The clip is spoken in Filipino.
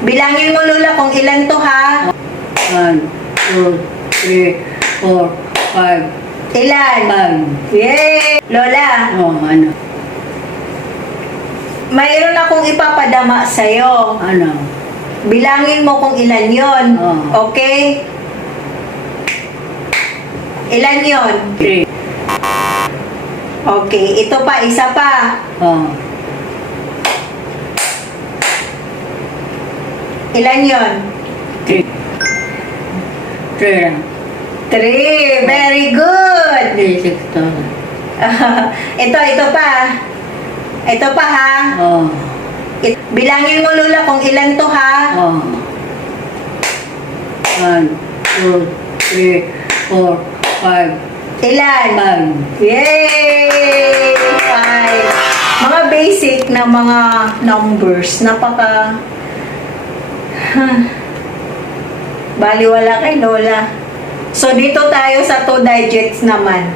Bilangin mo, Lola, kung ilan to, ha? 1, 2, 3, 4, 5, Ilan? 5. Yay! Lola, Oh, ano? mayroon akong ipapadama sa'yo. Ano? Bilangin mo kung ilan yon. Oh. Okay? Ilan yon? 3. Okay. Ito pa, isa pa. Oh. Ilan yon? 3. 3 lang. 3. Very good. 6,000. Ito pa. Ito pa, ha? Oh. Bilangin mo, Lola, kung ilan to, ha? Oh. 1, 2, 3, 4, 5. Ilan? 5. Yay! 5. Mga basic na mga numbers. Baliwala kay Lola. So, dito tayo sa 2 digits naman.